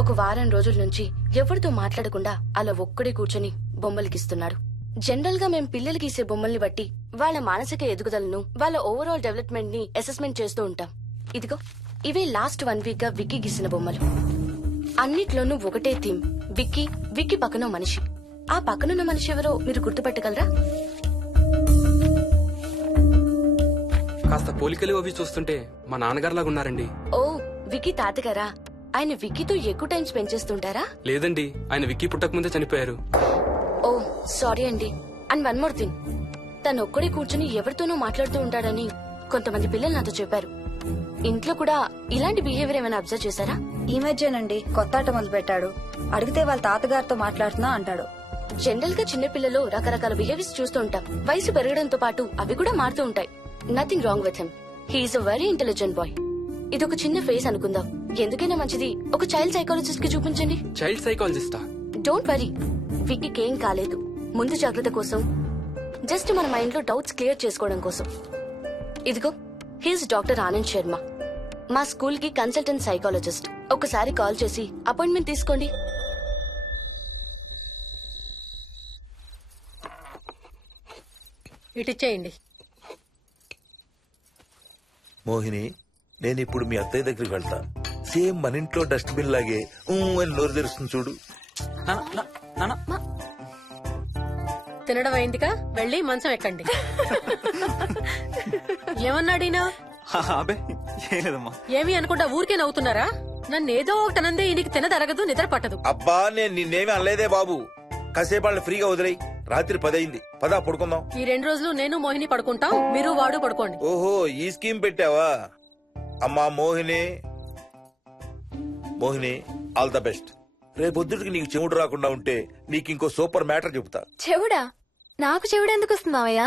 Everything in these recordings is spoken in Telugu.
ఒక వారం రోజుల నుంచి ఎవరితో మాట్లాడకుండా అలా ఒక్కడే కూర్చొని బొమ్మలు గీస్తున్నాడు. జనరల్ గా మేం పిల్లలు గీసే బొమ్మల్ని బట్టి వాళ్ళ మానసిక ఎదుగుదలను, వాళ్ళ ఓవరాల్ డెవలప్మెంట్ ని అసెస్మెంట్ చేస్తూ ఉంటాం. ఇదిగో ఇవే లాస్ట్ 1 వీక్ గా విక్కీ గీసిన బొమ్మలు. అన్నిట్లోనూ ఒకటే థీమ్, విక్కీ, విక్కీ పక్కన మనిషి. ఆ పక్కనున్న మనిషి ఎవరో మీరు గుర్తుపట్టగలరా? కాస్త పోలికలు అవి చూస్తుంటే మా నాన్నగారులాగా ఉన్నారండి. ఓ, విక్కీ తాతగారా? ఆయన విక్కీతో ఎక్కువ టైం స్పెండ్ చేస్తుంటారా? లేదండి, ఆయన విక్కీ పుట్టక ముందే చనిపోయారు. ఓ సారీ అండి. అండ్ వన్ మోర్ థింగ్, తను ఒక్కడే కూర్చుని ఎవరితోనూ మాట్లాడుతూ ఉంటాడని కొంతమంది పిల్లలు నాతో చెప్పారు. ఇంట్లో కూడా ఇలాంటి బిహేవియర్ ఏమైనా అబ్జర్వ్ చేశారా? ఈ మధ్యనండి కొత్త ఆట మొదలు పెట్టాడు. అడిగితే వాళ్ళ తాతగారితో మాట్లాడుతున్నా అంటాడు. జనరల్ గా చిన్న పిల్లలు రకరకాల బిహేవియర్స్ చూస్తూ ఉంటాం. వయసు పెరగడంతో పాటు అవి కూడా మారుతూ ఉంటాయి. Nothing wrong with him. He's a very intelligent boy. ఇది ఒక చిన్న ఫేస్ అనుకుందాం. ఎందుకైనా మంచిది ఒక చైల్డ్ సైకాలజిస్ట్ కి చూపించండి. చైల్డ్ సైకాలజిస్టా? డోంట్ వరీ, విక్కీకి ఏం కాలేదు. ముందు జాగ్రత్త కోసం, జస్ట్ మన మైండ్ లో డౌట్స్ క్లియర్ చేసుకోవడం కోసం. ఇదిగో హీస్ డాక్టర్ ఆనంద్ శర్మ, మా స్కూల్ కి కన్సల్టెంట్ సైకాలజిస్ట్. ఒకసారి కాల్ చేసి అపాయింట్మెంట్ తీసుకోండి. ఇటిచ్చేయండి. మోహిని, నేను ఇప్పుడు మీ అత్తయ్య దగ్గరికి వెళ్తా. సేమ్ మన ఇంట్లో డస్ట్బిన్ లాగే అని నోరు తెరుస్తుంది చూడు. తినడం అయిందిగా, వెళ్ళి మంచం ఎక్కండి. ఏమన్నాడీనా? అబే ఏం లేదమ్మా. ఏమి అనుకుంటా ఊరికే నవ్వుతున్నారా? నన్నేదో ఒకటి అనందే ఈయనకి తినదరగదు, నిద్ర పట్టదు. అబ్బా, నేను నిన్నేమి అనలేదే బాబు. కాసేపు వాళ్ళని ఫ్రీగా వదిలేయి. రాత్రి 10 అయింది, పదా పడుకుందాం. ఈ 2 రోజులు నేను మోహిని పడుకుంటాం, మీరు వాడు పడుకోండి. ఓహో, ఈ స్కీమ్ పెట్టావా? అమ్మా Mohini, Mohini all the best. రేపొద్దుటికి నీకు చెవుడు రాకుండా ఉంటే నీకు ఇంకో సూపర్ మ్యాటర్ చెబుతా. చెవుడా? నాకు చెవుడు ఎందుకు వస్తుంది మావయ్య?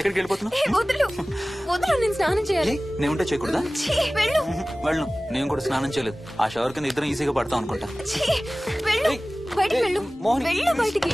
ఎక్కడికి వెళ్ళిపోతున్నావు? వదులు వదులు, నేను స్నానం చేయాలి. నేను ఉంటే చేయకూడదా? వెళ్ళు వెళ్ళు. నేను కూడా స్నానం చేయలేదు. ఆ షవర్ కింద ఇద్దరం ఈజీగా పడతాం అనుకుంటా. వెళ్ళు, బయటికి వెళ్ళు, మోహిని. వెళ్ళు బయటికి.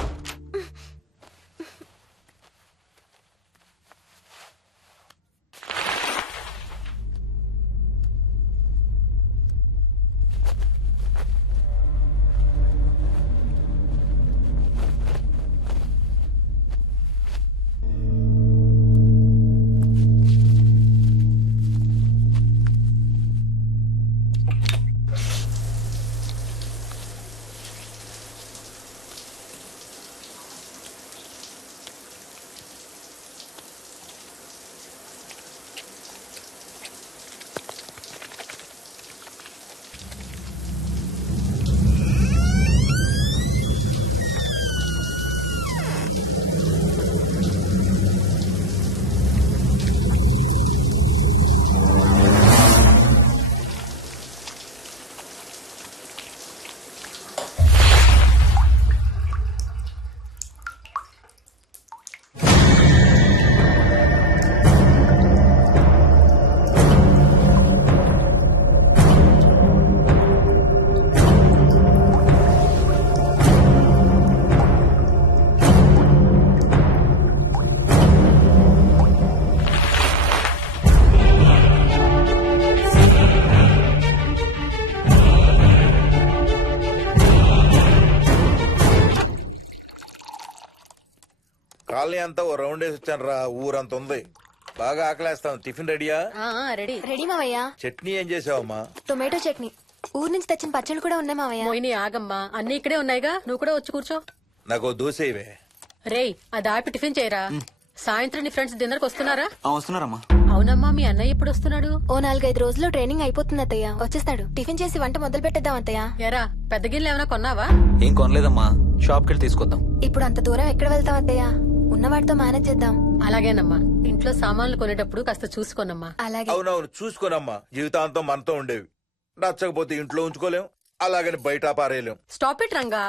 కాలనీ అంతా ఓ రౌండ్ వేసి వచ్చాను రా. ఊరంత ఉంది. బాగా ఆకలేస్తాం. టిఫిన్ రెడీయా? రెడీ. రెడీ మావయ్య. చట్నీ ఏం చేసావమ్మా? టొమాటో చట్నీ. ఊరు నుంచి తెచ్చిన పచ్చళ్ళు కూడా ఉన్నాయి మావయ్య. మోహిని ఆగమ్మా, అన్ని ఇక్కడే ఉన్నాయిగా, నువ్వు కూడా వచ్చి కూర్చో. నాకు దోశ ఇవే. రేయ్, అది ఆపి టిఫిన్ చేయరా. సాయంత్రం నీ ఫ్రెండ్స్ డిన్నర్ కి వస్తున్నారా? వస్తున్నారమ్మా. అవునమ్మా, మీ అన్నయ్య ఎప్పుడు వస్తున్నాడు? ఓ 4-5 రోజుల్లో ట్రైనింగ్ అయిపోతుంది అత్తయ్య. వచ్చేస్తాడు. టిఫిన్ చేసి వంట మొదలు పెట్టేద్దాం అత్తయ్య. ఎరా, పెద్ద గిన్నెలు ఏమైనా కొన్నావా? ఏం కొనలేదమ్మా. షాప్ కెళ్ళి తీసుకొద్దాం. ఇప్పుడు అంత దూరం ఎక్కడ వెళ్తాం అత్తయ్య? ఉన్న వాటితో మేనేజ్ చేద్దాం. అలాగేనమ్మా, ఇంట్లో సామాన్లు కొనేటప్పుడు కాస్త చూసుకోనమ్మా. అలాగే. అవునవును, చూసుకోనమ్మా. జీవితాంతం మనతో ఉండేవి. నచ్చకపోతే ఇంట్లో ఉంచుకోలేం, అలాగని బయట పారేయలేం. Stop it Ranga.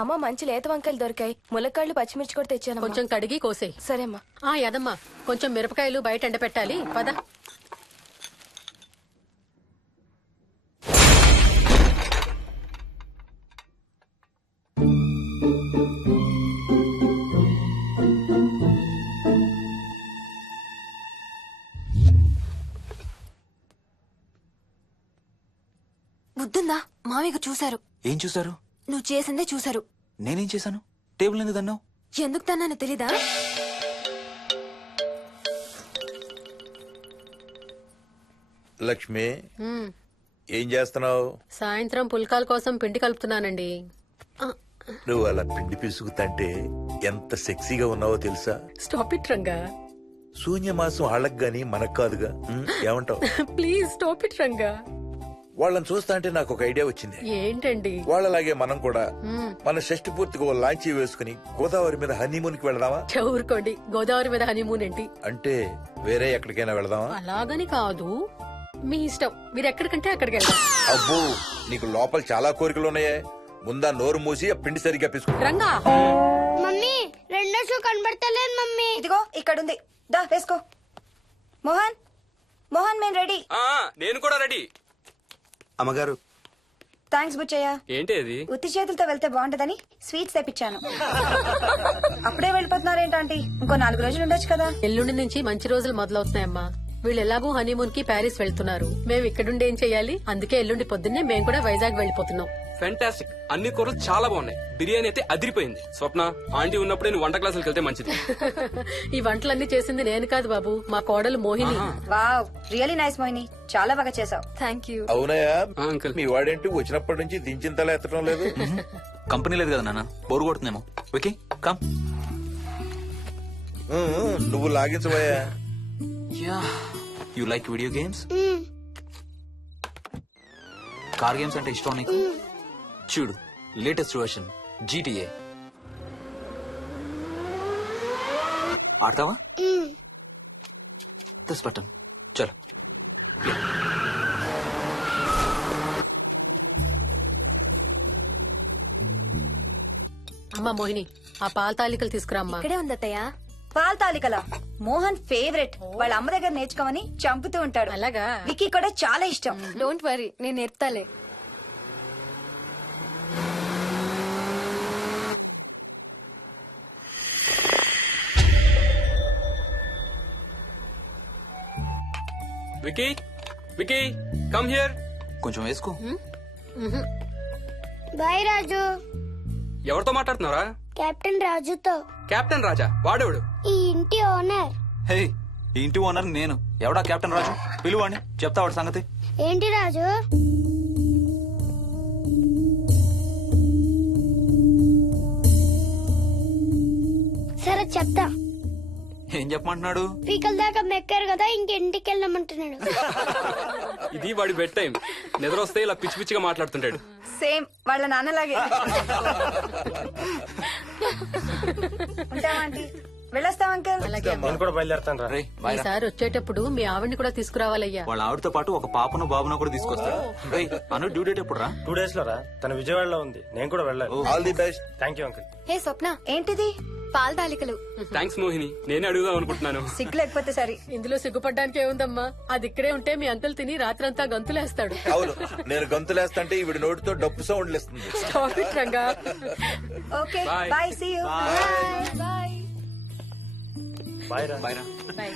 అమ్మ, మంచి లేత వంకాయలు దొరికాయి. ములక్కాళ్ళు, పచ్చిమిర్చి కూడా తెచ్చాను. కొంచెం కడిగి కోసేయ్. సరేమ్మా. యదమ్మా, కొంచెం మిరపకాయలు బయట ఎండపెట్టాలి. పద. బుద్ధుందా? మామయ్య చూశారు. ఏం చూసారు? నువ్వు చేసిందే చూశారు. నేనేం చేశాను? టేబుల్ ఎందుకు దన్నావు? ఎందుకు తన్నాను తెలీదా? లక్ష్మి, ఉమ్, ఏం చేస్తున్నావు? సాయంత్రం పుల్కాల కోసం పిండి కలుపుతున్నానండి. నువ్వు అలా పిండి పిసుకుతంటే ఎంత సెక్సీగా ఉన్నావో తెలుసా? Stop it Ranga. శూన్యమాసం వాళ్ళకి గాని మనకు కాదుగా. ఏమంటావు? Please stop it Ranga. వాళ్ళని చూస్తా అంటే నాకు ఒక ఐడియా వచ్చింది. ఏంటండి? వాళ్ళలాగే మనం కూడా మ్మ్. మన షష్టి పూర్తిగా ఓ లాంచీ వేసుకుని గోదావరి మీద హనీమూన్ కి వెళదామా? ఊరుకోండి, గోదావరి మీద హనీమూన్ ఏంటి? అంటే వేరే ఎక్కడికైనా వెళదామా? అలాగని కాదు, మీ ఇష్టం. మీరు ఎక్కడికంటే అక్కడికి వెళ్దాం. అబ్బో, నీకు లోపల చాలా కోరికలు ఉన్నాయే. ముందా నోరు మూసి ఆ పిండి సరిగ్గా పిసుకు. రంగా. మమ్మీ, రెండో షూ కనబడతలేదు మమ్మీ. ఇదిగో ఇక్కడుంది, దా వేసుకో. మోహన్, మోహన్, మేము రెడీ. నేను కూడా రెడీ. అమ్మగారు, థ్యాంక్స్ బుచ్చయ్య. ఏంటి అది? ఉత్తి చేతులతో వెళ్తే బాగుంటదని స్వీట్స్ తెప్పించాను. అప్పుడే వెళ్ళిపోతున్నారేంటంటీ? ఇంకో 4 రోజులు ఉండొచ్చు కదా. ఎల్లుండి నుంచి మంచి రోజులు మొదలవుతున్నాయమ్మా. వీళ్ళు ఎలాగూ హనీమూన్ కి ప్యారిస్ వెళ్తున్నారు. మేము ఇక్కడుండి ఏం చెయ్యాలి? అందుకే ఎల్లుండి పొద్దున్నే మేము కూడా వైజాగ్ వెళ్ళిపోతున్నాం. ఫెంటాస్టిక్. అన్ని కూరలు చాలా బాగున్నాయి. బిర్యానీ అయితే అదిరిపోయింది. స్వప్న, ఆంటీ ఉన్నప్పుడే నువ్వు వంట క్లాసులకు వెళ్తే మంచిది. ఈ వంటలన్నీ చేసింది నేను కాదు బాబు, మా కోడలు Mohini. Wow, really nice Mohini, చాలా బాగా చేసావు. Thank you. అవునయా? అంకుల్. మీ వాడేంటి వచ్చినప్పటి నుంచి దించిన తల ఎత్తడం లేదు? కంపెనీ లేదు కదా నాన్న, బోరు కొడుతుందేమో. Okay come. నువ్వు లాగించబోయా? You like video games? Car games అంటే ఇష్టం నీకు? చూడు, లేటెస్ట్ వర్షన్ GTA. ఆడతావా దస్ బటన్ చలో. అమ్మా మోహిని, ఆ పాల తాలికలు తీసుకురామ్మా. ఇక్కడే ఉంది అత్తయ్య. పాల తాలికల మోహన్ ఫేవరెట్. వాళ్ళ అమ్మ దగ్గర నేర్చుకోమని చంపుతూ ఉంటాడు. అలాగా? విక్కీ కూడా చాలా ఇష్టం. డోంట్ వరీ, నేను నేర్పుతాలే. Vicky Vicky come here. కొంచెం వేసుకో. బాయ్ రాజు. ఎవరితో మాట్లాడుతున్నారా? కెప్టెన్ రాజుతో. కెప్టెన్ రాజా? వాడేవాడు? ఈ ఇంటి ఓనర్. హే, ఈ ఇంటి ఓనర్ నేను. ఎవడా కెప్టెన్ రాజు? పిలువాడిని, చెప్తా వాడి సంగతి. ఏంటి రాజు? సరే చెప్తా. ఏం చెప్పమంటున్నాడు? పీకల దాకా మెక్కారు కదా, ఇంటికి వెళ్ళమంటున్నాడు. ఇది వాడి బెడ్ టైం. నిద్ర వస్తే ఇలా పిచ్చి పిచ్చిగా మాట్లాడుతుంటాడు. సేమ్ వాళ్ళ నాన్నలాగే. ఉంటావా ఆంటీ? వెళ్ళొస్తాం అంకల్. నేను కూడా బయలుదేరుతాను రా. రేయ్, బాయ్ రా. ఈసారి వచ్చేటప్పుడు మీ ఆవిడ్ని కూడా తీసుకురావాలయ్యా. వాళ్ళ ఆవిడతో పాటు ఒక పాపను బాబును కూడా తీసుకొస్తాడు. రేయ్, అను డ్యూ డేట్ ఎప్పుడు రా? 2 days లో రా. తన విజయవాడలో ఉంది, నేను కూడా వెళ్ళాలి. All the best. Thank you uncle. Hey Swapna, ఏంటిది? పాల తాలికలు. థ్యాంక్స్ మోహిని, నేనే అడుగుదాం అనుకుంటున్నాను. సిగ్గు లేకపోతే సరే. ఇందులో సిగ్గుపడ్డానికి ఏముందంమ్మా? అది ఇక్కడే ఉంటే మీ అంకుల్ తిని రాత్రంతా గంతులేస్తాడు. అవును, నేను గంతులేస్తంటే ఈవిడ నోటితో డప్పు సౌండ్లు ఇస్తుంది. Stop it, Ranga. Okay Bye. Bye, see you. Bye. Bye రా. బాయ్ రా. Bye.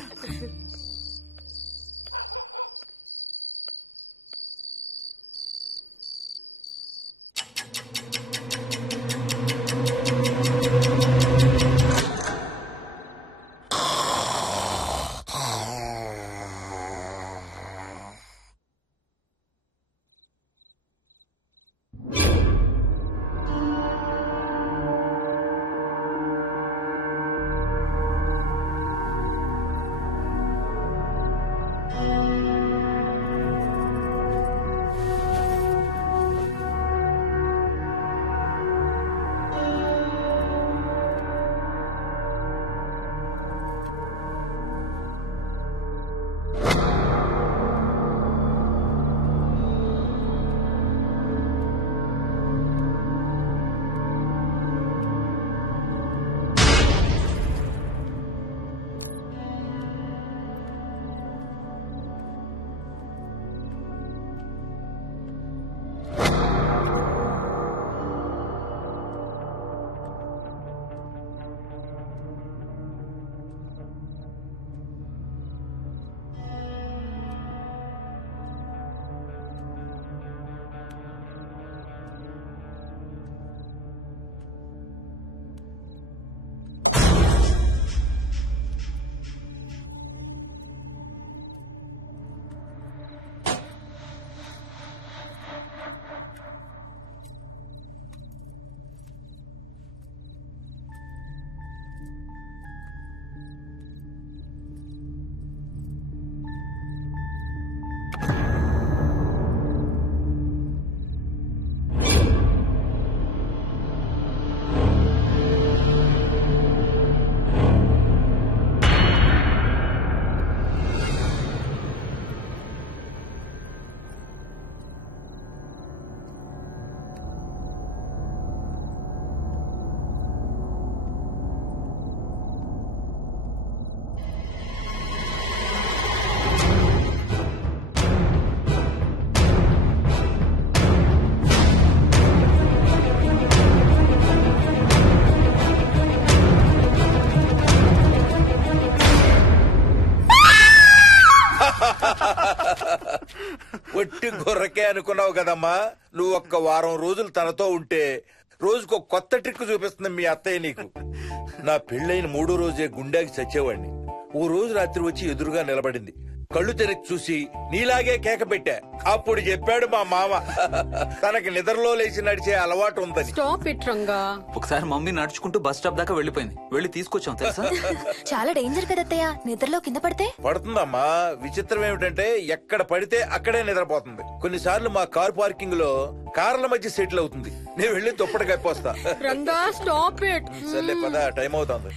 ఒట్టి గొర్రకే అనుకున్నావు కదమ్మా. నువ్వు ఒక్క వారం రోజులు తనతో ఉంటే రోజుకో కొత్త ట్రిక్ చూపిస్తుంది మీ అత్తయ్య నీకు. నా పెళ్ళైన 3వ రోజే గుండెకి చచ్చేవాడిని. ఓ రోజు రాత్రి వచ్చి ఎదురుగా నిలబడింది. కళ్ళు తెరిచి చూసి నీలాగే కేక పెట్టా. అప్పుడు చెప్పాడు మా మామ తనకి నిద్రలో లేచి నడిచే అలవాటు ఉందని. Stop it, Ranga. ఒకసారి మమ్మీ నడుచుకుంటూ బస్ స్టాప్ దాకా వెళ్ళిపోయింది. వెళ్ళి తీసుకొచ్చాం తెలుసా? చాలా డేంజర్ కదా అత్తయ్య, నిద్రలో కింద పడితే. పడుతుందమ్మా. విచిత్రం ఏమిటంటే ఎక్కడ పడితే అక్కడే నిద్రపోతుంది. కొన్నిసార్లు మా కార్ పార్కింగ్ లో కార్ల మధ్య సెటిల్ అవుతుంది. నేను వెళ్ళి దుప్పటి కప్పొస్తా. Ranga, stop it. సర్లే పద, టైం అవుతుంది.